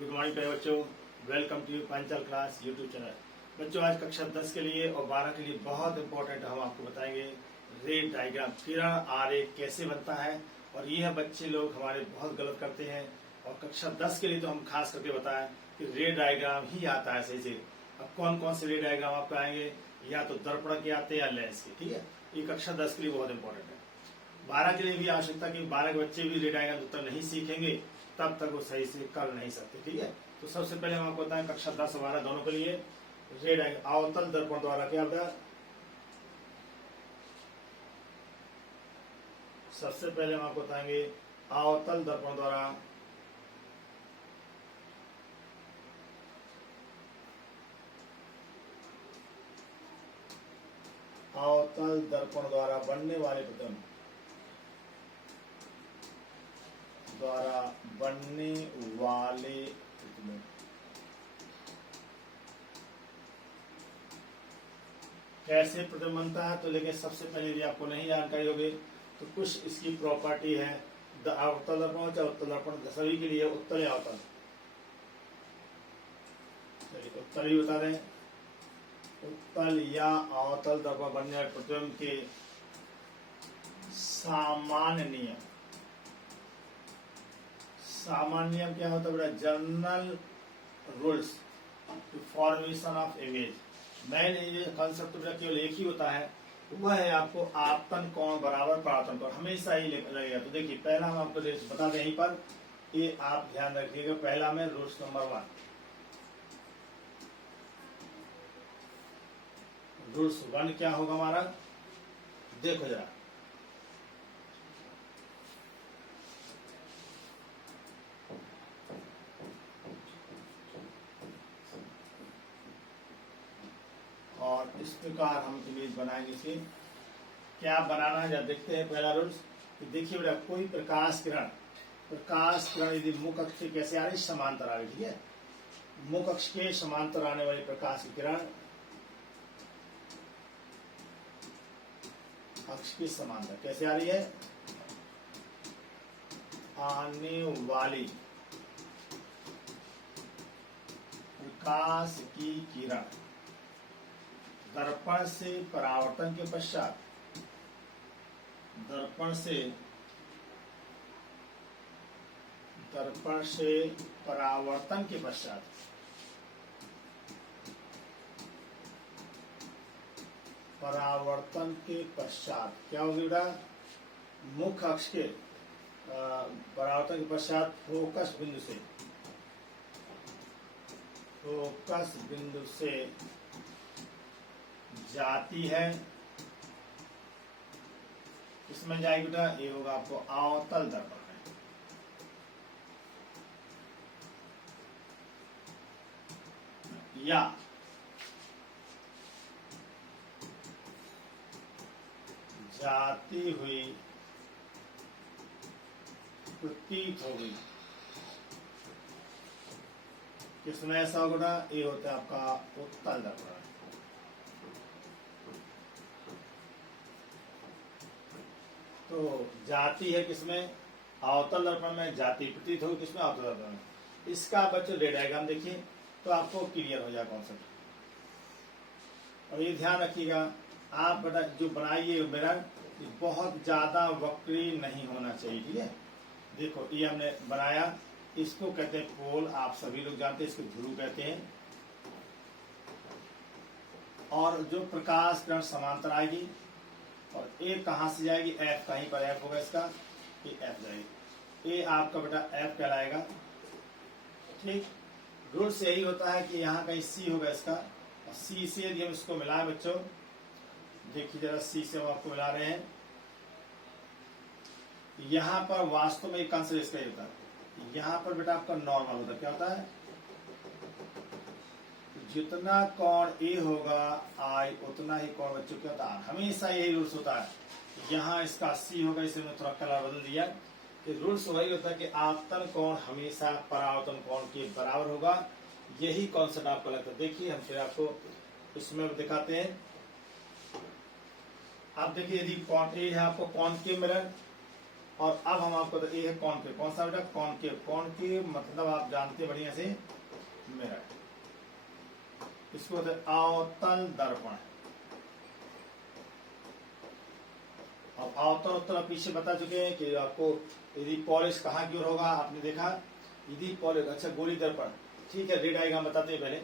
Good morning प्यारे बच्चों, welcome to Panchal class YouTube channel. बच्चों आज कक्षा 10 के लिए और 12 के लिए बहुत इंपॉर्टेंट हम आपको बताएंगे रे डायग्राम, किरण आरेख कैसे बनता है। और ये है बच्चे लोग हमारे बहुत गलत करते हैं। और कक्षा 10 के लिए तो हम खास करके बताएं कि रे डायग्राम ही आता है सही से। अब कौन कौन से रे डायग्राम आपको आएंगे, या तो दर्पण के आते हैं या लेंस के। ठीक है, ये कक्षा 10 के लिए बहुत इंपॉर्टेंट है। 12 के लिए भी आवश्यकता कि 12 के बच्चे भी रे डायग्राम जब तक नहीं सीखेंगे तब तक वो सही से कर नहीं सकते। ठीक है, तो सबसे पहले हम आपको बताएं कक्षा 10 12 दोनों के लिए रे डायग्राम अवतल दर्पण द्वारा क्या होता है। सबसे पहले हम आपको बताएंगे अवतल दर्पण द्वारा अवतल दर्पण द्वारा बनने वाले प्रतिबिंब द्वारा बनने वाले प्रतिबिंब कैसे प्रतिबिंब बनता है। तो लेकिन सबसे पहले यदि आपको नहीं जानकारी होगी तो कुछ इसकी प्रॉपर्टी है। अवतल दर्पण चाहे उत्तल दर्पण सभी के लिए उत्तल या अवतल, चलिए उत्तल ही बता दें। उत्तल या अवतल दर्पण बनने वाले प्रतिबिंब के सामान्य नियम। सामान्य नियम क्या होता है बेटा? General rules to formation of image. Main concept बेटा केवल एक ही होता है, वह है आपको आपतन कोण बराबर परावर्तन कोण, हमेशा ही लगेगा। तो देखिए पहला हम आपको बता दें यहीं पर, ये आप ध्यान रखिएगा। पहला में रूल्स नंबर 1, रूल्स 1 क्या होगा हमारा, देखो जरा। और इस प्रकार हम इमेज बनाएंगे। इसे क्या बनाना है जब देखते हैं। पहला रूल्स कि देखिए बेटा, कोई प्रकाश किरण यदि मुख अक्ष के कैसे आ रही, समांतर आ रही। ठीक है, मुख अक्ष के समांतर आने वाली प्रकाश की किरण अक्ष की समांतर कैसे आ रही है, आने वाली प्रकाश की किरण दर्पण से परावर्तन के पश्चात, दर्पण से परावर्तन के पश्चात क्या होगी बेटा? मुख्य अक्ष के परावर्तन के पश्चात फोकस बिंदु से जाती है। इसमें जाएगी बेटा, ये होगा आपको अवतल दर्पण है। या जाती हुई प्रतीत होगी। किसमें ऐसा होगा? ये होता है आपका उत्तल दर्पण। तो जाती है किसमें? अवतल दर्पण में जाती प्रतीत होगी। किसमें? अवतल दर्पण में। इसका बच्चों रे डायग्राम देखिए तो आपको क्लियर हो जाएगा कॉन्सेप्ट। और ये ध्यान रखिएगा, आप बेटा जो बनाइए मिरर बहुत ज्यादा वक्री नहीं होना चाहिए। ठीक है, देखो ये हमने बनाया, इसको कहते हैं पोल। आप सभी लोग जानते हैं, इसको ध्रुव कहते हैं। और जो प्रकाश किरण समांतर आएगी और ए कहां से जाएगी, एफ, कहीं पर एफ होगा इसका, ये एफ जाएगी। ए आपका बेटा एफ कहलाएगा। ठीक, रूल से यही होता है कि यहाँ कहीं सी होगा इसका, और सी से यदि हम इसको मिलाएं बच्चों, देखिए जरा सी से हम आपको मिला रहे हैं। यहाँ पर वास्तव में एक आंसर इसका होता है, यहाँ पर बेटा आपका नॉर्मल होता है। क्या होता है? जितना कोण ए होगा आई, उतना ही कोण बच्चों क्या होता है, हमेशा यही रूल्स होता है। यहाँ इसका 80 होगा, इसे मैंने थोड़ा कलर बदल दिया। रूल्स वही होता है कि आपतन कोण हमेशा परावर्तन कोण के बराबर होगा। यही कॉन्सेप्ट आपको लगता है। देखिए हम फिर आपको इसमें दिखाते हैं। आप देखिए यदि कोण ए है आपको कॉनकेव मिरर, और अब हम आपको ये है कॉनकेव। कौन सा बेटा? कॉनकेव। कॉनकेव मतलब आप जानते हैं बढ़िया से, मिरर। इसको होता है अवतल दर्पण। अब अवतल उत्तर पीछे बता चुके हैं कि आपको यदि पॉलिश कहाँ की ओर होगा, आपने देखा यदि पॉलिश। अच्छा, गोली दर्पण, ठीक है, रे डायग्राम बताते हैं पहले।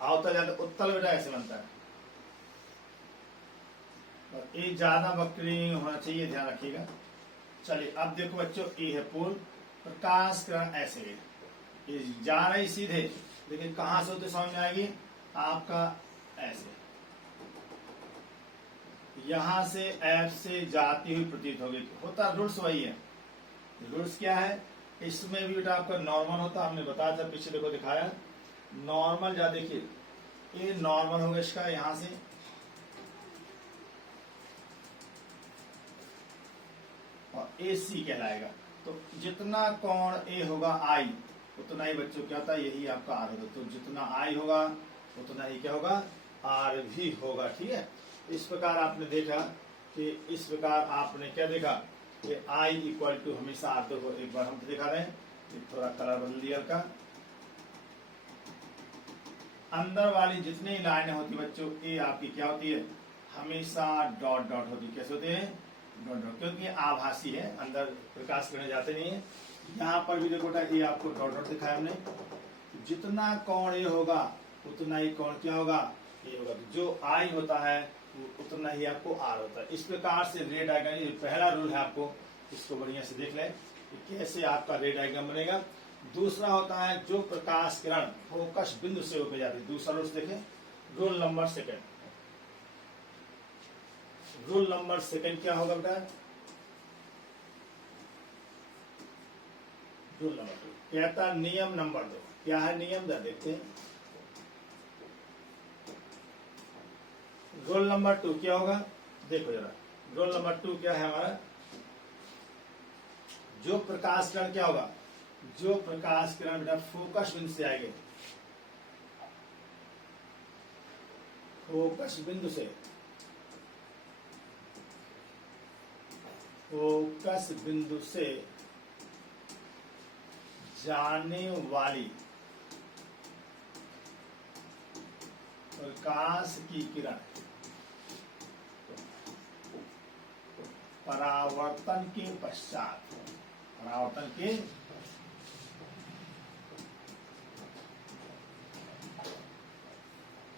अवतल या तो उत्तल बेटा ऐसे बनता है, और ये ज्यादा वक्री होना चाहिए, ध्यान रखिएगा। चलिए अब देखो बच्चों, ये है पूर्ण प्रकाश किरण ऐसे है, ये जा रही सीधे, लेकिन कहां से होते समझ में आएगी आपका, ऐसे यहां से एफ से जाती हुई प्रतीत होगी। होता रूल्स वही है। रूल्स क्या है? इसमें भी बेटा आपका नॉर्मल होता, हमने बताया था पीछे, देखो दिखाया नॉर्मल। जा देखिए, ये नॉर्मल होगा इसका, यहां से और ए सी कहलाएगा। तो जितना कोण ए होगा आई, उतना ही बच्चों क्या होता है, यही आपका आर होगा। तो जितना आई होगा उतना ही क्या होगा, आर भी होगा। ठीक है, इस प्रकार आपने देखा कि इस प्रकार आपने क्या देखा कि आई इक्वल टू हमेशा आर। देखो एक बार हम दिखा रहे हैं, थोड़ा कलर बदल दिया का। अंदर वाली जितनी लाइनें होती बच्चों, ये आपकी क्या होती है, हमेशा डॉट डॉट होती। कैसे होते हैं? डॉट डॉट, क्योंकि आभासी है, अंदर प्रकाश करने जाते नहीं है। यहाँ पर भी देखो ये आपको डॉट डॉट दिखाया हमने। जितना कोण ये होगा उतना ही कोण क्या होगा, ये होगा। जो आई होता है उतना ही आपको आर होता है। इस प्रकार से रे डायग्राम, ये पहला रूल है, आपको इसको बढ़िया से देख लें कि कैसे आपका रे डायग्राम बनेगा। दूसरा होता है जो प्रकाश किरण फोकस बिंदु से होकर जाती है। दूसरा रूल देखें, rule number second. Rule number second क्या होगा बेटा? रूल नंबर 2 कहता नियम नंबर 2 क्या है? नियम देखते हैं। रूल नंबर 2 क्या होगा, देखो जरा। रूल नंबर 2 क्या है हमारा? जो प्रकाश किरण क्या होगा, जो प्रकाश किरण बेटा फोकस बिंदु से आएंगे, फोकस बिंदु से, फोकस बिंदु से जाने वाली प्रकाश की किरण परावर्तन के पश्चात, परावर्तन के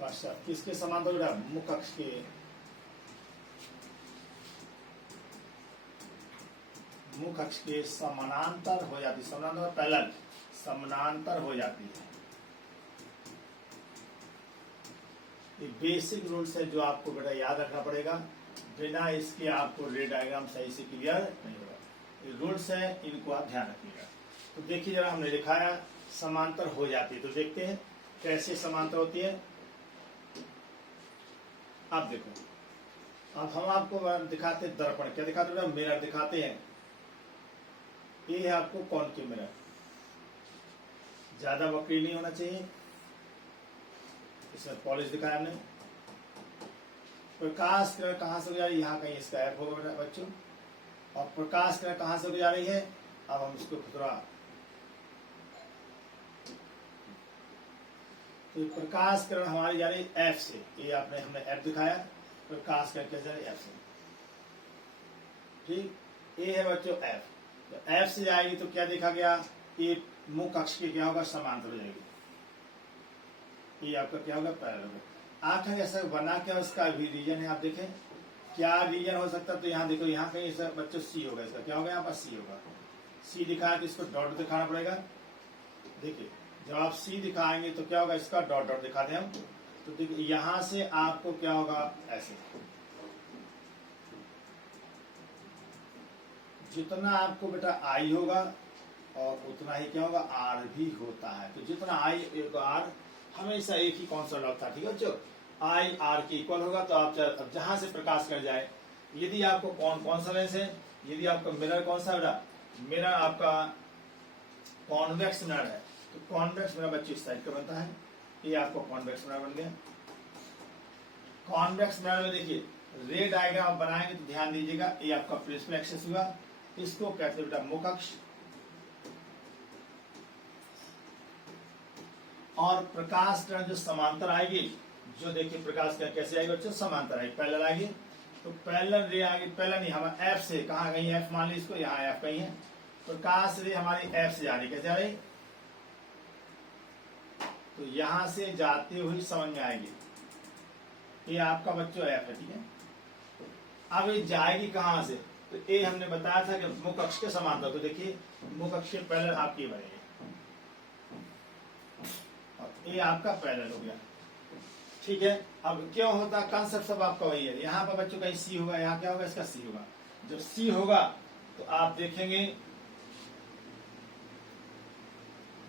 पश्चात किसके समांतर बेटा? मुख्य अक्ष के, मुख्य अक्ष के समानांतर हो जाती। समानांतर पैरेलल, समानांतर हो जाती है। ये बेसिक रूल्स है जो आपको बेटा याद रखना पड़ेगा, बिना इसके आपको रे डायग्राम सही से क्लियर नहीं होगा। ये रूल्स है, इनको आप ध्यान रखिएगा। तो देखिए जरा, हमने दिखाया समांतर हो जाती है, तो देखते हैं कैसे समांतर होती है। अब देखो, अब हम आपको दिखाते हैं दर्पण। क्या दिखाते हैं? मिरर दिखाते हैं। ये है आपको कॉनकेव मिरर, ज्यादा वक्री नहीं होना चाहिए। इसमें पॉलिश दिखाया हमने। प्रकाश किरण कहां से जा रही है? यहाँ कहीं इसका एफ होगा बच्चों। और प्रकाश किरण कहां से जा रही है? अब हम इसको थोड़ा, तो प्रकाश किरण हमारी जा रही है एफ से। ये आपने हमने एफ दिखाया, प्रकाश किरण कैसे जा रही है? एफ से। ठीक, ये है बच्चों एफ। तो एफ से जाएगी तो क्या देखा गया, ये मुख्य अक्ष के क्या होगा, समांतर हो जाएगी। ये आपका क्या होगा, पैरेलल होगा। आखिर ऐसा बना क्या, उसका भी रीजन है। आप देखें क्या रीजन हो सकता है। तो यहाँ देखो, यहाँ कहीं बच्चों सी होगा, इसका क्या होगा, यहाँ पर सी होगा। सी दिखाया तो इसको डॉट दिखाना पड़ेगा। देखिए जब आप सी दिखाएंगे तो क्या होगा, इसका डॉट डॉट दिखा दें हम। तो देखिए यहां से आपको क्या होगा, ऐसे। जितना आपको बेटा आई होगा और उतना ही क्या होगा, आर भी होता है। तो जितना आई एक आर हमेशा एक ही कॉन्स्टेंट लगता है। ठीक है बच्चों, आई आर के इक्वल होगा। तो आप जहां से प्रकाश कर जाए, यदि आपको कौन सा लेंस है, यदि आपका मिरर कौन सा बेटा, मिरर आपका कॉन्वेक्स मिरर है, तो कॉन्वेक्स मिरर बच्चों इस साइड का बनता है। ये आपको कॉन्वेक्स मिरर बन गया। कॉन्वेक्स मिरर में देखिए रे डायग्राम बनाएंगे तो ध्यान दीजिएगा, ये आपका प्रिंसिपल एक्सिस हुआ, इसको कहते हैं बेटा मुख अक्ष। और प्रकाश किरण जो समांतर आएगी, जो देखिए प्रकाश किरण कैसे आएगी बच्चों, समांतर आएगी, पैरेलल आएगी। तो पैरेलल रे आएगी, पैरेलल नहीं, हम एफ से, कहा गई एफ, मान ली इसको, यहाँ एफ कहीं है, प्रकाश रे हमारी एफ से जा रही, कैसे आ रही, तो यहां से जाती हुई समझ में आएगी, ये आपका बच्चों एफ है, ठीक है। अब ये जाएगी कहां से, तो ये हमने बताया था कि मुख अक्ष के समांतर, तो देखिए मुख अक्ष के पैरेलल आपकी बनेगी, और ये आपका पैरेलल हो गया, ठीक है। अब क्यों होता, कॉन्सेप्ट सब आपका वही है। यहाँ पर बच्चों का सी होगा, यहाँ क्या होगा, इसका सी होगा। जब सी होगा तो आप देखेंगे,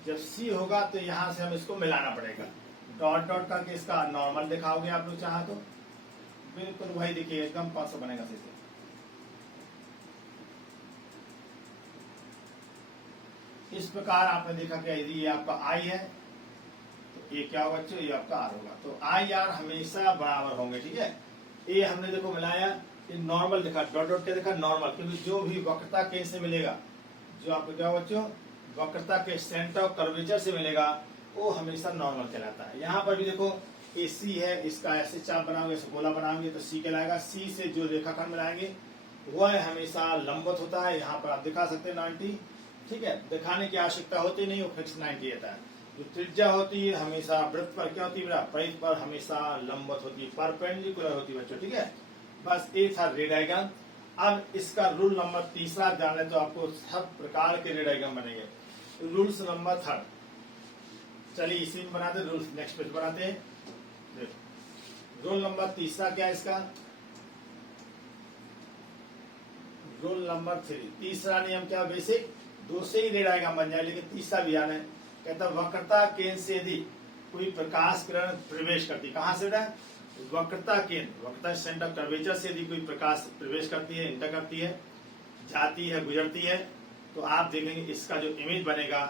जब सी होगा तो यहां से हम इसको मिलाना पड़ेगा, डॉट डॉट करके इसका नॉर्मल दिखाओगे आप लोग चाहो तो, बिल्कुल वही देखिए एकदम 500 बनेगा से। इस प्रकार आपने देखा कि यदि ये आपका आई है तो ये क्या होगा बच्चों, ये आपका आर होगा। तो आई आर हमेशा बराबर होंगे, ठीक है। ये हमने देखो मिलाया, ये नॉर्मल दिखा, डॉट डॉट के देखा नॉर्मल, क्योंकि जो भी वक्रता के से मिलेगा, जो आपको क्या बच्चों वक्रता के सेंटर ऑफ कर्वेचर से मिलेगा, वो हमेशा नॉर्मल कहलाता है। यहाँ पर भी देखो ए सी है, इसका ऐसे चाप बनाओगे, ऐसे गोला बनाओगे तो सी कहलाएगा। सी से जो रेखाखंड मिलाएंगे वह हमेशा लंबवत होता है। यहाँ पर आप दिखा सकते हैं 90, ठीक है, दिखाने की आवश्यकता होती नहीं, वो फिक्स 90 रहता है। जो त्रिज्या होती है हमेशा वृत्त पर क्या होती है, परिध पर हमेशा लंबवत होती है, परपेंडिकुलर होती है बच्चों, ठीक है। बस ये था रे डायग्राम। अब इसका रूल नंबर तीसरा जाने तो आपको सब प्रकार के रे डायग्राम बनेंगे। रूल्स नंबर थर्ड, चलिए इसी में बनाते, रूल्स नेक्स्ट पेज बनाते हैं। रूल नंबर तीसरा क्या है इसका, रूल नंबर 3, तीसरा नियम क्या, बेसिक 2 से ही रे डायग्राम बन जाए, लेकिन तीसरा भी आना है। कहता वक्रता केंद्र से यदि कोई प्रकाश किरण प्रवेश करती, कहां से बेटा, वक्रता केंद्र, वक्रता सेंटर ऑफ कर्वेचर से यदि कोई प्रकाश प्रवेश करती है, इंटर करती है, जाती है, गुजरती है, तो आप देखेंगे इसका जो इमेज बनेगा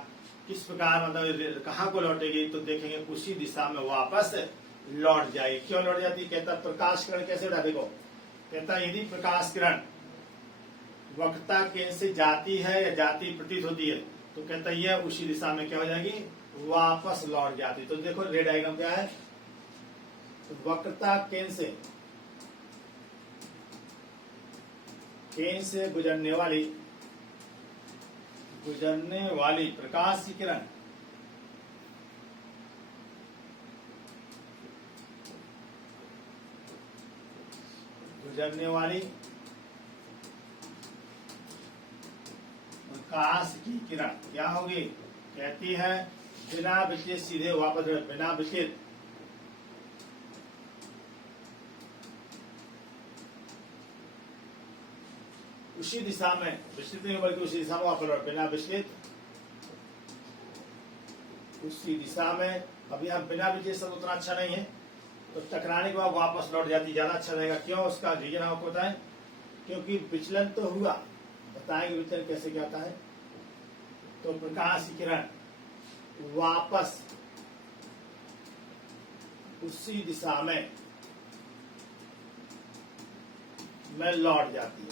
किस प्रकार, मतलब कहाँ को लौटेगी, तो देखेंगे उसी दिशा में वापस लौट जाएगी। क्यों लौट जाती, कहता प्रकाश किरण कैसे उठा, देखो कहता यदि प्रकाश किरण वक्रता केंद्र से जाती है या जाती प्रतीत होती है, तो कहता यह उसी दिशा में क्या हो जाएगी, वापस लौट जाती। तो देखो रे डायग्राम क्या है, वक्रता केंद्र से गुजरने वाली प्रकाश की किरण प्रकाश की किरण क्या होगी, कहती है बिना विचलित सीधे वापस, बिना विचलित उसी दिशा में, विचलित नहीं बल्कि उसी दिशा में वापस, बिना विचलित उसी दिशा में। अभी हम बिना विचलित सब उतना अच्छा नहीं है, तो टकराने के बाद वापस लौट जाती, ज्यादा अच्छा रहेगा। क्यों, उसका रीजन आपको बताएं, क्योंकि विचलन तो हुआ, बताएंगे विचलन कैसे क्या होता है। तो प्रकाश की किरण वापस उसी दिशा में लौट जाती है।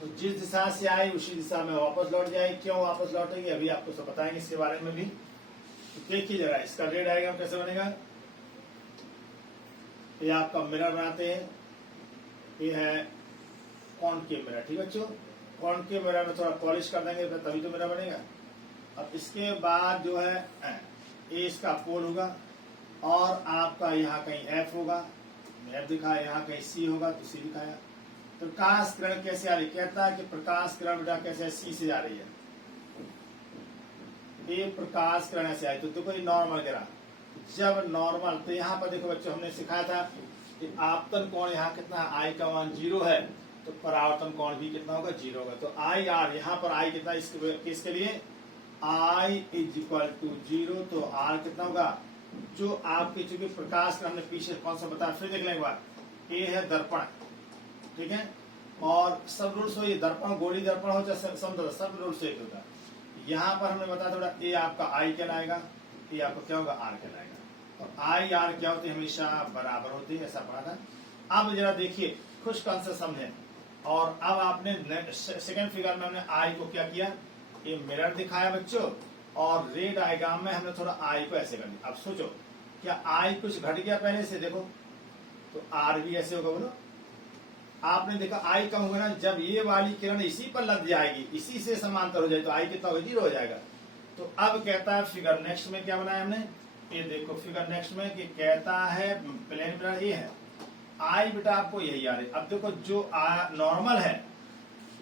तो जिस दिशा से आई उसी दिशा में वापस लौट जाएगी। क्यों वापस लौटेगी, अभी आपको सब बताएंगे इसके बारे में भी। तो देखिए जरा इसका रे डायग्राम कैसे बनेगा। ये आपका मिरर बनाते हैं, ये है कॉनकेव मिरर, ठीक है बच्चों। कॉनकेव मिरर में थोड़ा पॉलिश कर देंगे तभी तो मिरर बनेगा। अब इसके बाद जो है ये इसका पोल होगा, और आपका यहाँ कहीं एफ होगा, एफ दिखाया, यहाँ कहीं सी होगा तो सी दिखाया। प्रकाश किरण कैसे आ रही, कहता है कि प्रकाश किरण बेटा कैसे सी से जा रही है, ये प्रकाश किरण ऐसे आई, तो देखो ये नॉर्मल गिरा। जब नॉर्मल, तो यहाँ पर देखो बच्चों हमने सिखाया था कि आपतन कोण यहाँ कितना, आई का मान 0 है, तो परावर्तन कोण भी कितना होगा, 0 होगा। तो आई आर, यहाँ पर आई कितना, इसके लिए आई इज इक्वल टू 0, तो आर कितना होगा, जो आपके चूंकि प्रकाश किरण हमने पीछे कौन सा बताया, फिर देख लें एक बार। ये है दर्पण, ठीक है, और सब रूल से, ये दर्पण गोली दर्पण हो चाहे समतल, सब रूल से होता है। यहाँ पर हमने बताया थोड़ा, ये आपका आई कहलाएगा, ये आपका क्या होगा, आर कहलाएगा। और आई आर क्या होते हैं, हमेशा बराबर होते हैं, ऐसा पढ़ा था। अब जरा देखिए, खुश कौन सा समझे। और अब आपने सेकंड फिगर में हमने आई को क्या किया, ये मिरर दिखाया बच्चों, और रे डायग्राम में हमने थोड़ा आई को ऐसे कर दिया। अब सोचो, क्या आई कुछ घट गया पहले से, देखो तो आर भी ऐसे होगा, बोलो। आपने देखा आई कम होगा ना, जब ये वाली किरण इसी पर लग जाएगी, इसी से समांतर हो जाए, तो आई कितना होगा, 0 हो जाएगा। तो अब कहता है फिगर नेक्स्ट में क्या बनाया हमने, ये देखो फिगर नेक्स्ट में कि कहता है प्लेन मिरर ये है, आई बेटा आपको यही आ रही। अब देखो जो नॉर्मल है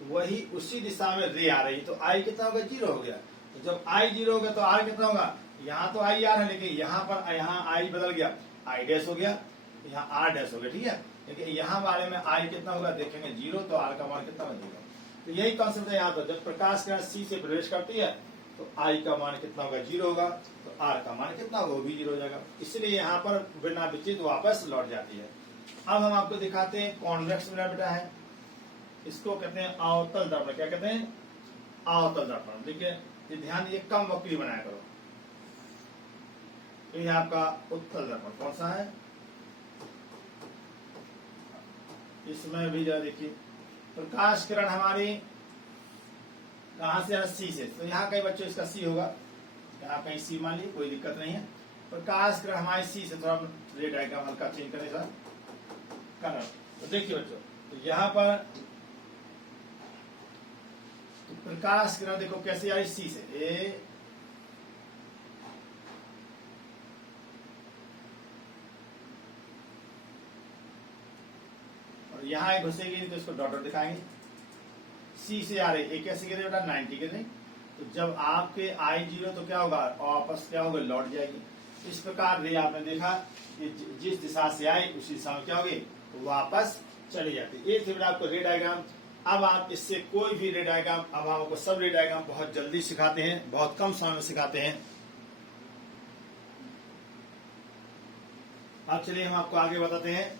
वही उसी दिशा में रे आ रही, तो आई कितना होगा, 0 हो गया। तो जब आई 0 हो गया तो आर कितना होगा, यहाँ तो आई आर है, लेकिन यहाँ पर यहाँ आई बदल गया, आई डैश हो गया, यहाँ आर डैश हो गया, ठीक है। लेकिन यहाँ वाले में आई कितना होगा, देखेंगे 0, तो आर का मान कितना बनेगा। तो यही कॉन्सेप्ट है यहाँ पर, जब प्रकाश किरण सी से प्रवेश करती है तो आई का मान कितना होगा, 0 होगा, तो आर का मान कितना होगा, वो भी 0 हो जाएगा। इसलिए यहाँ पर बिना विचित वापस लौट जाती है। अब हम आपको दिखाते हैं कॉन्वेक्स मिरर बेटा है, इसको कहते हैं अवतल दर्पण। क्या कहते हैं, अवतल दर्पण। देखिए ये ध्यान, ये कम वक्री बनाया करो। ये आपका उत्तल दर्पण कौन सा है, इसमें भी जरा देखिए, प्रकाश किरण हमारी कहां से, सी से। तो यहाँ कई बच्चों इसका सी होगा, यहाँ कहीं सी मान ली, कोई दिक्कत नहीं है। प्रकाश किरण हमारी सी से, थोड़ा रे डायग्राम हल्का चेंज करें सर कलर। तो देखिए बच्चों, तो यहाँ पर तो प्रकाश किरण देखो कैसे आई, सी से, ए और यहाँ घुसेगी तो इसको डॉट डॉट दिखाएंगे, सी से आ रही, ए कैसे गिरे बेटा, 90 गिरे। तो जब आपके आई 0 तो क्या होगा, वापस क्या होगा, लौट जाएगी। इस प्रकार रे आपने देखा कि जिस दिशा से आई उसी दिशा में क्या होगी, वापस चली जाती। ये थे आपको रे डायग्राम। अब आप इससे कोई भी रे डायग्राम, अब हम आपको सब रे डायग्राम बहुत जल्दी सिखाते हैं, बहुत कम समय में सिखाते हैं। अब चलिए हम आपको आगे बताते हैं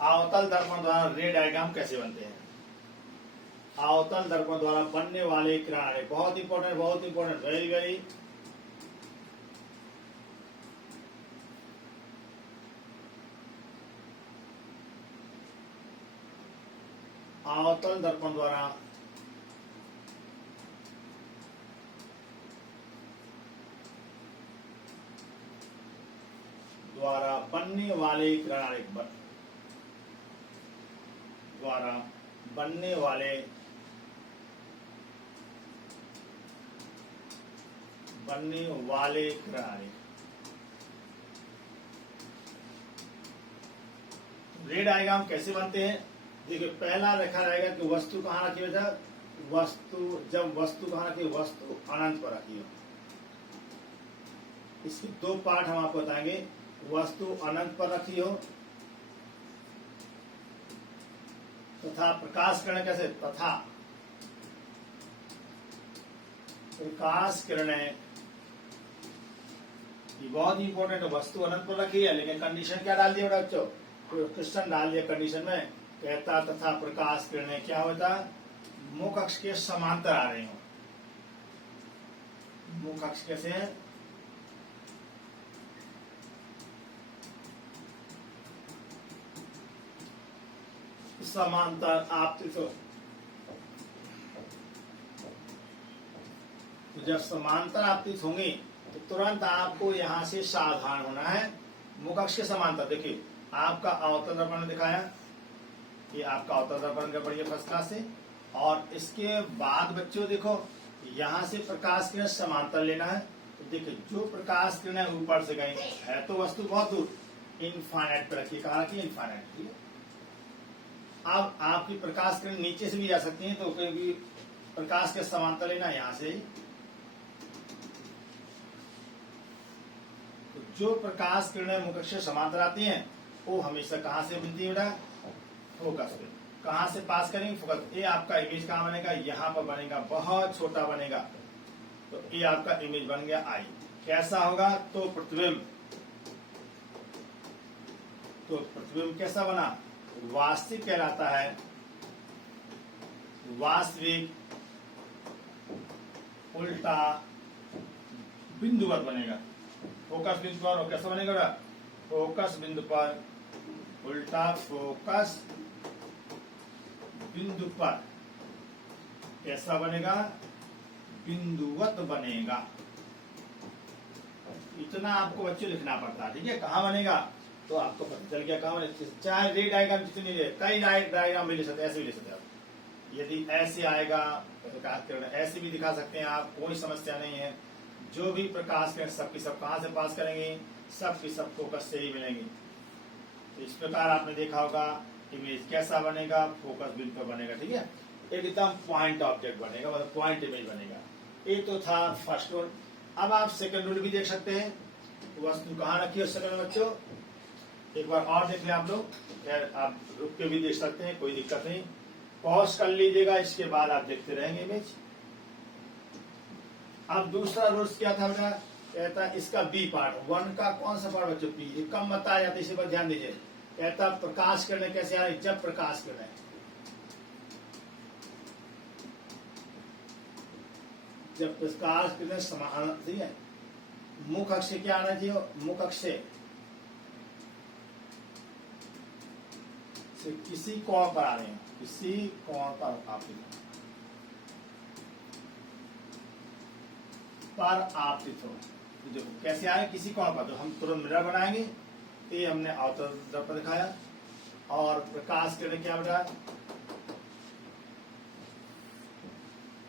अवतल दर्पण द्वारा रे डायग्राम कैसे बनते हैं। अवतल दर्पण द्वारा बनने वाले किरण, बहुत इंपॉर्टेंट, बहुत इंपॉर्टेंट, वेरी वेरी। अवतल दर्पण द्वारा बनने वाले किरण, द्वारा बनने वाले किरण। रे डायग्राम कैसे बनते हैं, देखिए पहला रखा रहेगा कि वस्तु कहाँ रखी बेटा, जब वस्तु कहाँ रखी, वस्तु अनंत पर रखी हो। इसके 2 पार्ट हम आपको बताएंगे, वस्तु अनंत पर रखी हो तथा प्रकाश किरण कैसे, तथा प्रकाश किरणें, ये बहुत इंपॉर्टेंट है। वस्तु अनंत पर रखी है, लेकिन कंडीशन क्या डाल दिया बच्चों, क्वेश्चन डाल दिया कंडीशन में, कहता तथा प्रकाश किरणें क्या होता, मुख अक्ष के समांतर आ रही हो। मुख अक्ष कैसे है, समांतर आपतित हो। तो जब समांतर आपतित होंगी तो तुरंत आपको यहां से सावधान होना है। मुख अक्ष के समांतर, देखिए आपका अवतल दर्पण दिखाया, ये आपका अवतल दर्पण का बढ़िया फर्स्ट क्लास है। और इसके बाद बच्चों देखो, यहां से प्रकाश किरण समांतर लेना है। तो देखिए जो प्रकाश किरण ऊपर से गई है तो वस्तु बहुत दूर, इनफाइनाइट पे रखिए, कहाँ रखिए, इनफाइनाइट, ठीक है। अब आपकी प्रकाश किरण नीचे से भी आ सकती है, तो कभी प्रकाश के समांतर लेना यहां से ही। तो जो प्रकाश किरणें मुख अक्ष से समांतर आती हैं वो हमेशा कहां से बनती है बेटा, फोकस पे। कहां से पास करेंगे, फोकस। ये आपका इमेज कहां बनेगा, यहाँ पर बनेगा, बहुत छोटा बनेगा। तो ये आपका इमेज बन गया आई। कैसा होगा, तो प्रतिबिंब। तो प्रतिबिंब कैसा बना, वास्तविक कहलाता है, वास्तविक उल्टा बिंदुवत बनेगा। फोकस बिंदु पर, और कैसा बनेगा बेटा, फोकस बिंदु पर उल्टा फोकस बिंदु पर कैसा बनेगा, बिंदुवत बनेगा। इतना आपको बच्चों लिखना पड़ता है, ठीक है। कहाँ बनेगा तो आपको पता चल गया कहाँ बनेगा। चाहे रे डायग्राम जितनी ले, कई डायग्राम भी ले सकते हैं, ऐसे भी ले सकते हैं आप। यदि ऐसे आएगा प्रकाश किरण ऐसे भी दिखा सकते हैं आप, कोई समस्या नहीं है। जो भी प्रकाश किरण सबकी सब कहाँ से पास करेंगे, सबकी सब फोकस से ही मिलेंगे। तो इस प्रकार आपने देखा होगा इमेज कैसा बनेगा, फोकस बिंदु पर बनेगा, ठीक है। एकदम पॉइंट ऑब्जेक्ट बनेगा, मतलब पॉइंट इमेज बनेगा। ये तो था फर्स्ट रूल। अब आप सेकंड रूल भी देख सकते हैं। वस्तु कहाँ रखी है सेकंड में बच्चों, एक बार और देख लें आप लोग। खैर आप रुक के भी देख सकते हैं, कोई दिक्कत नहीं। पॉज कर लीजिएगा, इसके बाद आप देखते रहेंगे इमेज। अब दूसरा रूल्स क्या था बेटा, कहता इसका बी पार्ट, वन का कौन सा पार्ट बच्चों, बी। ये कम बताया जाता है, इसी पर ध्यान दीजिए। कहता प्रकाश किरण कैसे आ रही, जब प्रकाश किरण जब प्रकाश किरण समान, ठीक है, मुख अक्ष से क्या आना चाहिए, मुख अक्ष से किसी कोण पर आ रहे हैं, किसी कोण पर आपतित हो। तो देखो कैसे आए, किसी कोण पर। तो हम तुरंत मिरर बनाएंगे, ये हमने अवतल दर्पण दिखाया। और प्रकाश किरण क्या बेटा,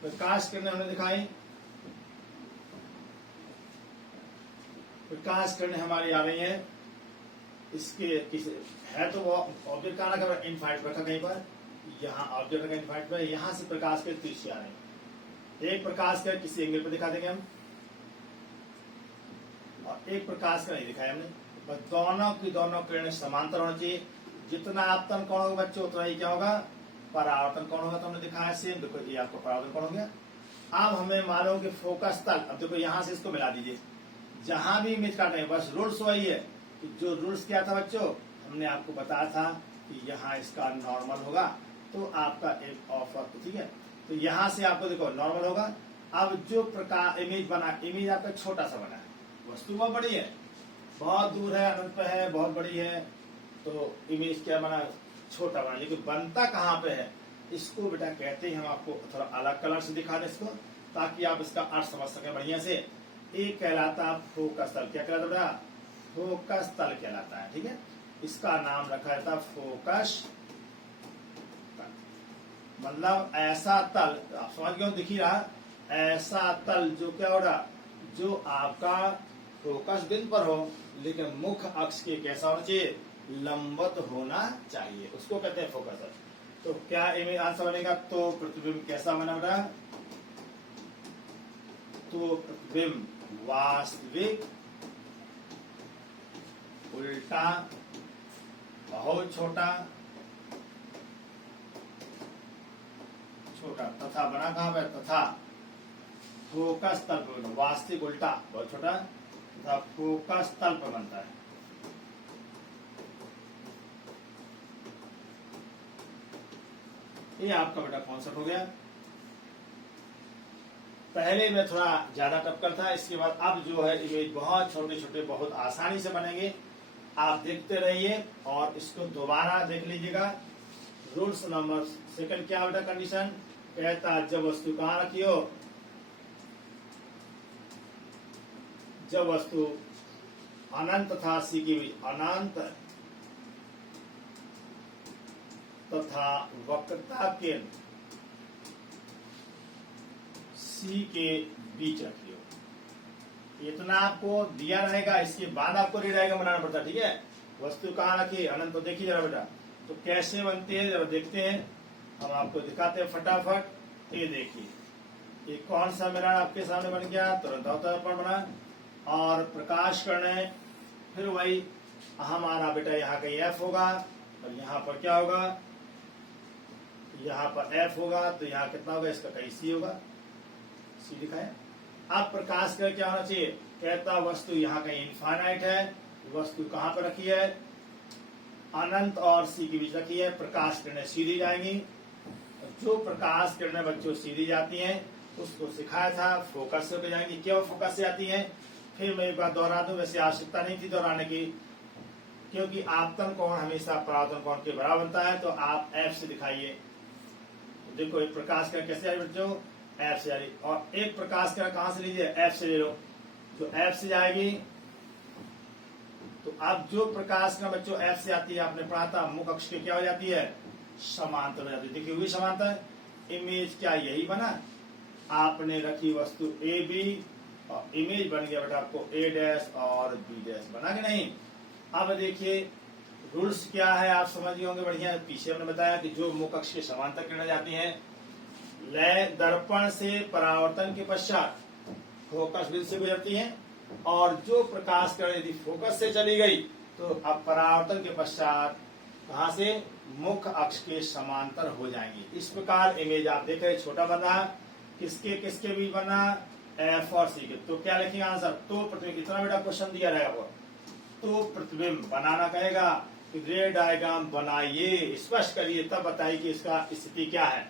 प्रकाश किरण हमने दिखाई, प्रकाश किरण हमारी आ रही है इसके किसी है, तो वो ऑब्जेक्ट कहाँ रखा, इनफाइनाइट रखा कहीं पर, यहाँ ऑब्जेक्ट रखा इनफाइनाइट पर, यहाँ से प्रकाश के दृश्य आ रहे हैं। एक प्रकाश का किसी एंगल पर दिखा देंगे हम, और एक प्रकाश का नहीं दिखाया हमने। बस दोनों की दोनों किरणें समांतर होनी चाहिए। जितना आपतन कोण होगा बच्चों, उतना ही क्या होगा, परावर्तन कोण होगा। तो हमने दिखाया सेम, देखो ये आपको परावर्तन कोण हो गया। अब हमें मालूम कि फोकस तल, अब देखो यहाँ से इसको मिला दीजिए, जहां भी इमेज काटे, बस रूल्स वही है। जो रूल्स क्या था बच्चों, हमने आपको बताया था कि यहाँ इसका नॉर्मल होगा तो आपका एक ऑफर, ठीक है। तो यहाँ से आपको देखो नॉर्मल होगा। अब जो प्रकार इमेज बना, इमेज आपका छोटा सा बना है, वस्तु बहुत बड़ी है, बहुत दूर है, अनंत पे है, बहुत बड़ी है, तो इमेज क्या बना, छोटा बना। लेकिन बनता कहाँ पे है, इसको बेटा कहते हैं, हम आपको थोड़ा अलग कलर से दिखा दें इसको, ताकि आप इसका अर्थ समझ सकें बढ़िया से। एक कहलाता फोकस तल, क्या कहलाता बेटा, फोकस तल कहलाता है, ठीक है। इसका नाम रखा जाता फोकस तल, मतलब ऐसा तल, आप समझ गए, दिख ही रहा, ऐसा तल जो क्या हो रहा, जो आपका फोकस बिंदु पर हो, लेकिन मुख्य अक्ष के कैसा होना चाहिए, लंबवत होना चाहिए, उसको कहते हैं फोकस तल। तो क्या इमेज आंसर बनेगा, तो प्रतिबिंब कैसा बना बेटा, तो प्रतिबिंब वास्तविक उल्टा बहुत छोटा, छोटा तथा बना कहां पर, तथा फोकस तल पर, वास्तविक उल्टा बहुत छोटा तथा फोकस तल पर बनता है। ये आपका बेटा कॉन्सेप्ट हो गया। पहले में थोड़ा ज्यादा टपकल था, इसके बाद अब जो है इमेज बहुत छोटे छोटे बहुत आसानी से बनेंगे। आप देखते रहिए और इसको दोबारा देख लीजिएगा। रूल्स नंबर सेकंड क्या बेटा, कंडीशन कहता जब वस्तु कहाँ रखी हो, जब वस्तु अनंत तथा सी की बीच, अनंत तथा वक्रता के सी के बीच रखी हो। इतना आपको दिया रहेगा, इसके बाद आपको रीडायग्राम बनाना पड़ता है, ठीक है। वस्तु कहाँ रखी, अनंत, तो देखिए जरा बेटा, तो कैसे बनते हैं जरा देखते हैं, हम आपको दिखाते हैं फटाफट। ये देखिए, ये कौन सा मिरर आपके सामने बन गया, तुरंत दर्पण बना, और प्रकाश करने, फिर वही हमारा बेटा यहाँ कहीं एफ होगा, और यहाँ पर क्या होगा, यहाँ पर एफ होगा, तो यहाँ कितना होगा, इसका कहीं सी होगा, सी दिखाया। अब प्रकाश कर क्या होना चाहिए, कहता वस्तु यहाँ कहीं इनफाइनाइट है, वस्तु कहाँ पर रखी है, अनंत और सी के बीच रखी है। प्रकाश किरणें सीधी जाएंगी, जो प्रकाश किरणें बच्चों सीधी जाती हैं उसको सिखाया था फोकस से जाएंगी। क्यों फोकस से आती हैं, फिर मैं एक बार दोहरा दूं, वैसे आवश्यकता नहीं थी दोहराने की, क्योंकि आपतन कोण हमेशा परावर्तन कोण के बराबर बनता है। तो आप एफ से दिखाइए। देखो एक प्रकाश किरण कैसे आ रही बच्चों, एफ से आ रही, और एक प्रकाश किरण कहां से लीजिए, एफ से ले लो। तो एफ से जाएगी, तो अब जो प्रकाश किरण बच्चों एफ से आती है, आपने पढ़ा था मुख अक्ष के क्या हो जाती है, समांतर हो जाती है। देखिए हुई समांतर, इमेज क्या यही बना, आपने रखी वस्तु ए बी और इमेज बन गया बेटा आपको ए डैश और बी डैश, बना कि नहीं। अब देखिए रूल्स क्या है, आप समझ गए होंगे बढ़िया। पीछे हमने बताया कि जो मुख अक्ष के समांतर किरणें जाती हैं, लय दर्पण से परावर्तन के पश्चात फोकस बिंदु से गुजरती हैं, और जो प्रकाश किरण यदि फोकस से चली गई तो अब परावर्तन के पश्चात कहां से, मुख अक्ष के समांतर हो जाएंगी। इस प्रकार इमेज आप देख रहे छोटा बन रहा, किसके किसके बीच बना, एफ और सी के। तो क्या लिखेंगे आंसर, तो प्रतिबिंब, कितना बेटा क्वेश्चन दिया रहेगा वो, तो प्रतिबिंब बनाना कहेगा कि रे डायग्राम बनाइए, स्पष्ट करिए, तब बताइए कि इसका स्थिति क्या है।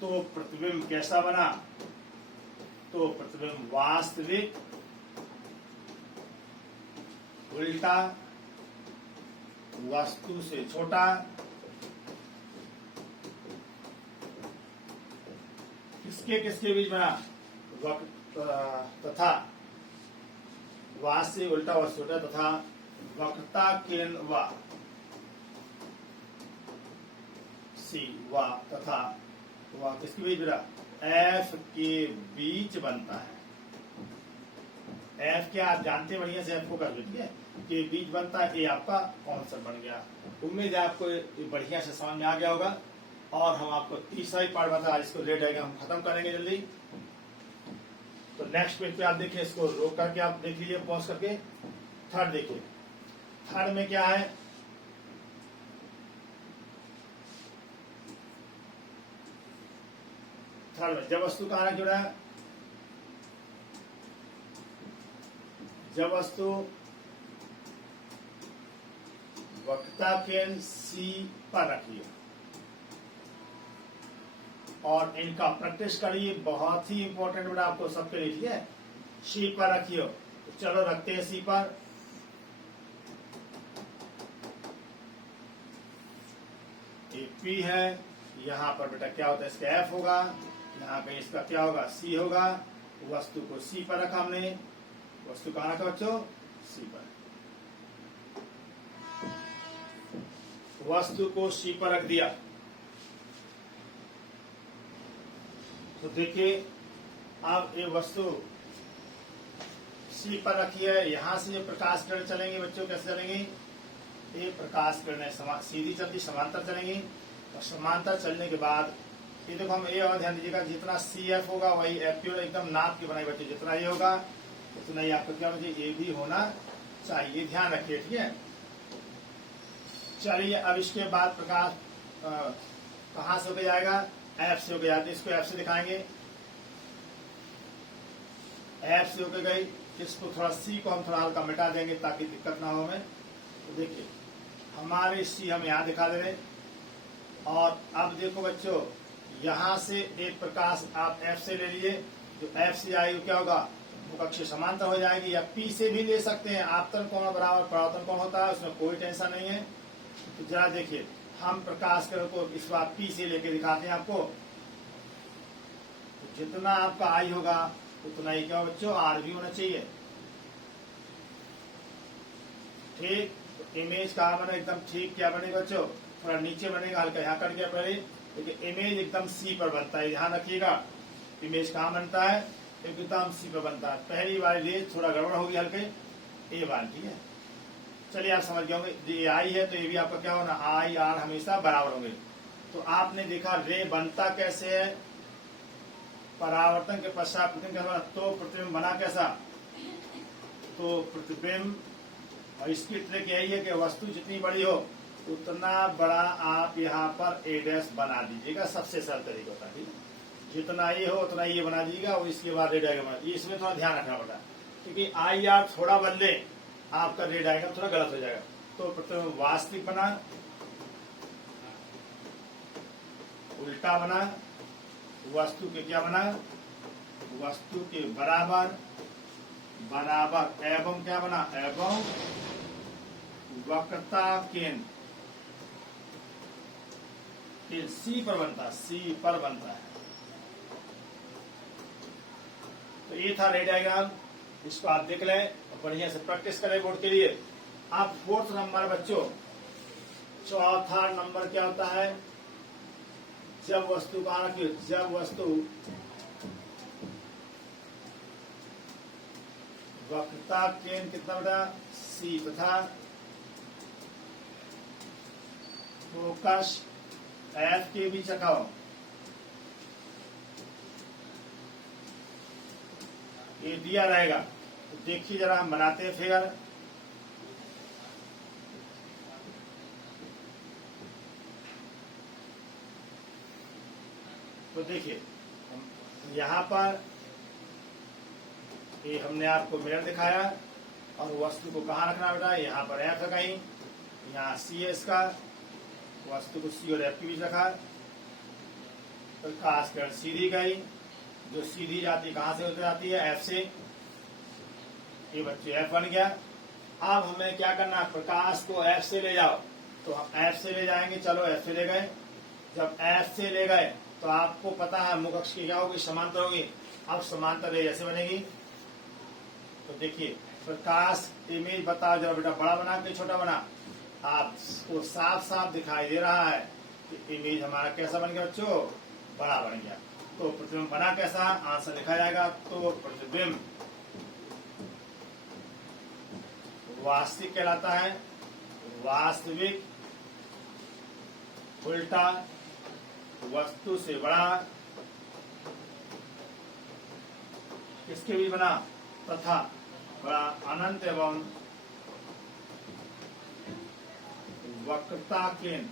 तो प्रतिबिंब कैसा बना, तो प्रतिबिंब वास्तविक उल्टा वस्तु से छोटा किसके किसके बीच बना, तथा वास से उल्टा वस्तु छोटा तथा वक्रता किरण व सी व तथा वह किसके बीच बना, एफ के बीच बनता है। एफ क्या आप जानते हैं बढ़िया से, एफ को कर लीजिए के बीच बनता है, ये आपका कॉन्सेप्ट बन गया। उम्मीद है आपको बढ़िया से समझ में आ गया होगा। और हम आपको तीसरा ही पार्ट बता, इसको रेड आएगा, हम खत्म करेंगे जल्दी। तो नेक्स्ट पेज पे आप देखिए, इसको रोक करके आप देख लीजिए पॉज करके। थर्ड देखिए, थर्ड में क्या है, थर्ड में जब वस्तु कहां रखी है, जब वस्तु वक्रता केंद्र सी पर रखिए और इनका प्रैक्टिस करिए, बहुत ही इंपॉर्टेंट बेटा आपको सबके लिए, ठीक है। सी पर रखिए, तो चलो रखते हैं सी पर। ये पी है, यहाँ पर बेटा क्या होता है, इसका एफ होगा, यहाँ पे इसका क्या होगा, सी होगा। वस्तु को सी पर रखा हमने, वस्तु कहाँ रखा बच्चों, सी पर, वस्तु को सी पर रख दिया। तो देखिए अब ये वस्तु सी पर रखी है, यहां से जो प्रकाश किरण चलेंगे बच्चों, कैसे चलेंगी, ये प्रकाश किरणें सीधी चलती समांतर चलेंगी, और समांतर चलने के बाद ये देखो हम ये और ध्यान दीजिएगा, जितना सी एफ होगा वही एफ पी, एकदम नाप की बनाई बच्चे, जितना ये होगा उतना ही आपका क्या मुझे ये भी होना चाहिए, ध्यान रखिए, ठीक है। चलिए अब इसके बाद प्रकाश कहां से होकर जाएगा, एफ से होकर जाते, इसको एफ से दिखाएंगे। एफ से होकर गई, इसको थोड़ा सी को हम थोड़ा हल्का मिटा देंगे ताकि दिक्कत ना हो हमें। तो देखिए हमारे सी हम यहाँ दिखा दे रहे, और अब देखो बच्चों यहां से एक प्रकाश आप एफ से ले लीजिए, जो एफ से आएगी क्या होगा, मुख अक्ष समांतर हो जाएगी, या पी से भी ले सकते हैं, आपतन कोण बराबर परावर्तन कोण होता है, उसमें कोई टेंशन नहीं है। तो जरा देखिए हम प्रकाश किरण को इस बार पी से लेके दिखाते हैं आपको। तो जितना आपका आई होगा उतना ही क्या बच्चों आर भी होना चाहिए, ठीक। तो इमेज कहाँ बने, एकदम ठीक क्या बनेगा बच्चों, थोड़ा नीचे बनेगा, हल्का यहाँ कट गया पहले, लेकिन इमेज एकदम सी पर बनता है, ध्यान रखिएगा। इमेज कहाँ बनता है, एकदम सी पर बनता है। पहली बार ये थोड़ा गड़बड़ होगी हल्के, ए बार, ठीक है। चलिए आप समझ गए होंगे, ये आई है तो ये भी आपका क्या होना, आई आर हमेशा बराबर होंगे। तो आपने देखा रे बनता कैसे है, परावर्तन के पश्चात प्रतिबिंब कैसा बना, तो प्रतिबिंब बना कैसा, तो प्रतिबिंब, और इसकी ट्रिक यही है कि वस्तु जितनी बड़ी हो उतना बड़ा आप यहाँ पर ए डैश बना दीजिएगा, सबसे सरल तरीका होता है, ठीक है। जितना ये हो उतना ये बना दीजिएगा, और इसके बाद रेड आएगा, इसमें थोड़ा ध्यान रखना पड़ता है, क्योंकि आई आर थोड़ा बदले आपका रेड आएगा थोड़ा गलत हो जाएगा। तो प्रतिबिंब वास्तविक बना, उल्टा बना, वस्तु के क्या बना, वस्तु के बराबर, बराबर एवं क्या बना, एवं वक्रता केंद्र सी पर बनता है, सी पर बनता है। तो ये था रे डायग्राम, इसको आप देख लें और बढ़िया से प्रैक्टिस करें बोर्ड के लिए। अब फोर्थ नंबर बच्चों, चौथा नंबर क्या होता है, जब वस्तु कहाँ रखी हो, जब वस्तु वक्रता केंद्र कितना बेटा, सी तथा फोकस एफ के बीच रखा हो। ये दिया रहेगा, तो देखिए जरा हम बनाते हैं फिगर। तो देखिए यहाँ पर ये हमने आपको मिरर दिखाया और वस्तु को कहाँ रखना बेटा, यहाँ पर एफ है कहीं, यहाँ सी है इसका, वस्तु को सी और एफ के बीच रखा। प्रकाश किरण सीधी गई, जो सीधी जाती है कहाँ से होकर जाती है, एफ से। ये बच्चे एफ बन गया। अब हमें क्या करना है, प्रकाश को एफ से ले जाओ, तो हम एफ से ले जाएंगे। चलो एफ से ले गए, जब एफ से ले गए तो आपको पता है मुख अक्ष की क्या होगी, समांतर होगी। अब समांतर रे ऐसे बनेगी। तो देखिए प्रकाश इमेज बताओ जरा बेटा, बड़ा बना के छोटा बना, आपको साफ साफ दिखाई दे रहा है कि इमेज हमारा कैसा बन गया बच्चों, बड़ा बन गया। तो प्रतिबिंब बना कैसा, आंसर लिखा जाएगा। तो प्रतिबिंब वास्तविक कहलाता है, वास्तविक उल्टा वस्तु से बड़ा, किसके भी बना, तथा बड़ा अनंत एवं वक्रता केंद्र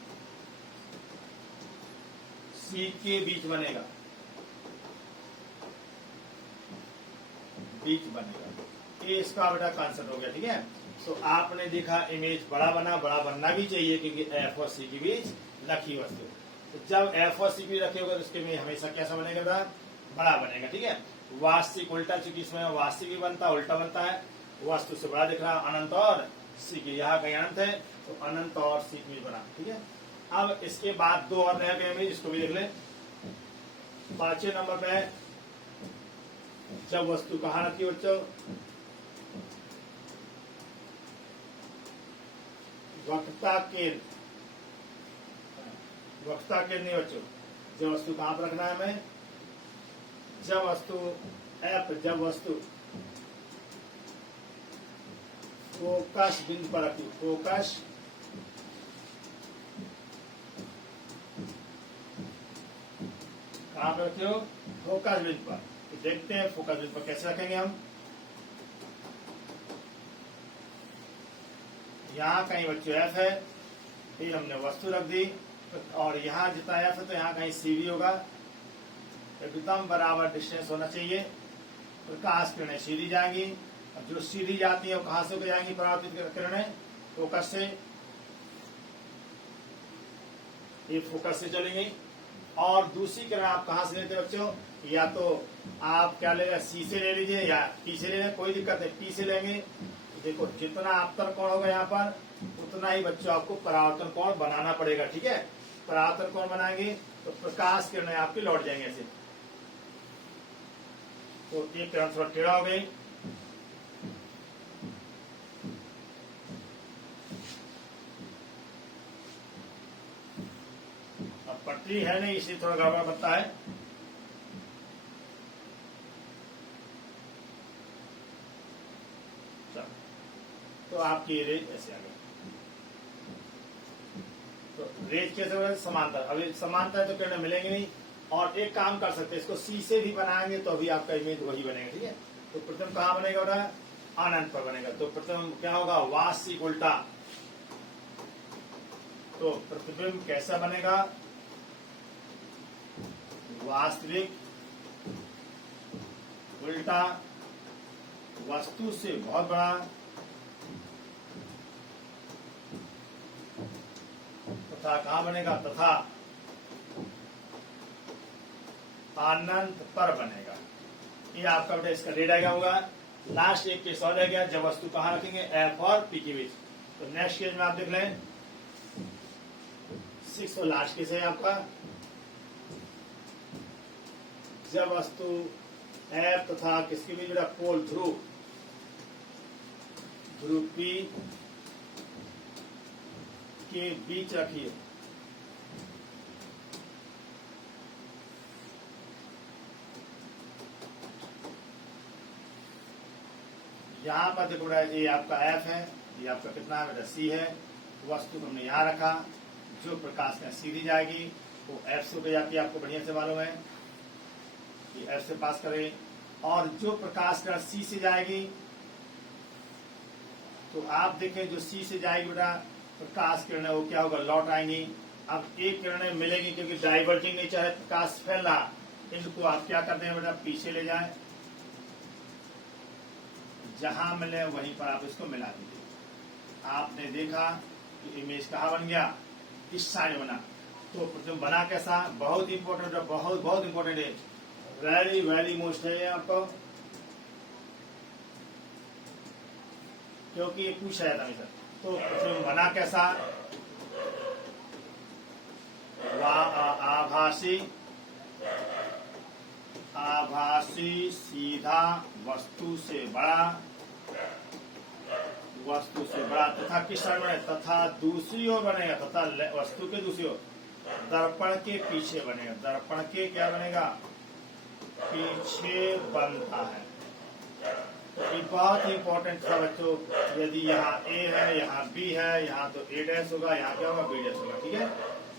सी के बीच बनेगा, बीच बनेगा। ये इसका बेटा कॉन्सेप्ट हो गया, ठीक है। तो आपने देखा इमेज बड़ा बना, बड़ा बनना भी चाहिए क्योंकि एफ और सी के बीच रखी वस्तु। तो जब एफ और सी के बीच रखे होगा तो उसके में हमेशा कैसा बनेगा बेटा, बड़ा बनेगा, ठीक है। वास्तविक उल्टा, चूंकि इसमें वास्तविक भी बनता है उल्टा बनता है, वस्तु से बड़ा दिख रहा है, अनंत और सी के, यहाँ कहीं अनंत है तो अनंत और सी के बीच बना, ठीक है। अब इसके बाद दो और रह गए इमेज, इसको भी देख लें। 5वें नंबर पे जब वस्तु कहाँ रखी बच्चों, वक्रता केंद्र, वक्रता केंद्र नहीं बच्चों, जब वस्तु कहाँ पर रखना है हमें, जब वस्तु एफ, जब वस्तु फोकस बिंदु पर रखी, फोकस कहाँ पर रखे हो, फोकस बिंदु पर। तो देखते हैं फोकस बिंदु पर कैसे रखेंगे हम। यहाँ कहीं बच्चों एफ है, ये हमने वस्तु रख दी, और यहाँ जितना एफ है तो यहाँ कहीं सी भी होगा, एकदम बराबर डिस्टेंस होना चाहिए। प्रकाश किरणें सीधी जाएंगी, और जो सीधी जाती है वो कहाँ से होकर जाएंगी, परावर्तित किरणें फोकस से, ये फोकस से चलेंगी। और दूसरी किरण आप कहाँ से लेते बच्चों, या तो आप क्या ले, सी से ले लीजिए या पी से ले लें, कोई दिक्कत है, पी से लेंगे। तो देखो जितना आपतर कोण होगा यहाँ पर उतना ही बच्चों आपको परावर्तन कोण बनाना पड़ेगा, ठीक है। परावर्तन कोण बनाएंगे तो प्रकाश किरणें आपकी लौट जाएंगे ऐसे। तो एक किरण थोड़ा टेढ़ा हो गई, अब पटरी है नहीं इसलिए थोड़ा गड़बड़ बनता है। तो आपकी रेज ऐसे आ गई। तो रेज कैसे होगा, समांतर। अभी समांतर है तो किरणें मिलेंगे नहीं, और एक काम कर सकते हैं, इसको सी से भी बनाएंगे तो अभी आपका इमेज वही बनेगा, ठीक है। तो प्रथम कहाँ बनेगा बेटा, अनंत पर बनेगा। तो प्रथम क्या होगा, वास्तविक उल्टा। तो प्रतिबिंब कैसा बनेगा, वास्तविक उल्टा वस्तु से बहुत बड़ा, तथा कहाँ बनेगा, तथा अनंत पर बनेगा। ये आपका बेटा इसका रे डायग्राम होगा। लास्ट एक केस और रह गया जब वस्तु कहाँ रखेंगे, एफ और पी के बीच। तो नेक्स्ट केस में आप देख लें 6 तो लास्ट केस है आपका, जब वस्तु एफ तथा किसके बीच जुड़ा, पोल ध्रुव पी के बीच रखिए। यहाँ पर देखो बेटा ये आपका एफ है, ये आपका कितना है बेटा सी है। वस्तु हमने यहाँ रखा, जो प्रकाश में सीधी जाएगी वो एफ से होकर जाती है, आपको बढ़िया से मालूम है कि एफ से पास करें। और जो प्रकाश किरण सी से जाएगी तो आप देखें जो सी से जाएगी बेटा प्रकाश किरण वो क्या होगा, लौट आएंगी। अब एक किरणें मिलेंगी क्योंकि डाइवर्जिंग नेचर है, प्रकाश फैल रहा, इनको आप क्या करते हैं बेटा पीछे ले जाएं, जहां मिले वहीं पर आप इसको मिला दीजिए। आपने देखा कि इमेज कहाँ बन गया, इस साइड बना। तो प्रतिबिंब बना कैसा, बहुत इंपॉर्टेंट है, बहुत बहुत इंपॉर्टेंट है, वेरी वेरी मोस्ट है आपको, क्योंकि ये पूछा जाता है सर। तो प्रतिबिंब बना कैसा, आभासी सीधा वस्तु से बड़ा तथा किस साइड बने, तथा दूसरी ओर बनेगा, तथा वस्तु के दूसरी ओर दर्पण के पीछे बनेगा। दर्पण के क्या बनेगा, पीछे बनता है। तो ये बहुत ही इंपॉर्टेंट था बच्चों। यदि यहाँ ए है, यहाँ बी है, यहाँ तो ए डैश होगा, यहाँ क्या होगा, बी डैश होगा। ठीक है,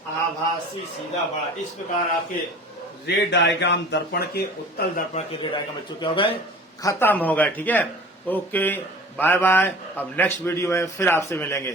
आभासी सीधा बड़ा। इस प्रकार आपके रे डायग्राम दर्पण के, उत्तल दर्पण के रे डायग्राम बच्चों क्या हो गए, खत्म हो गए। ठीक है, ओके बाय बाय। अब नेक्स्ट वीडियो में फिर आपसे मिलेंगे।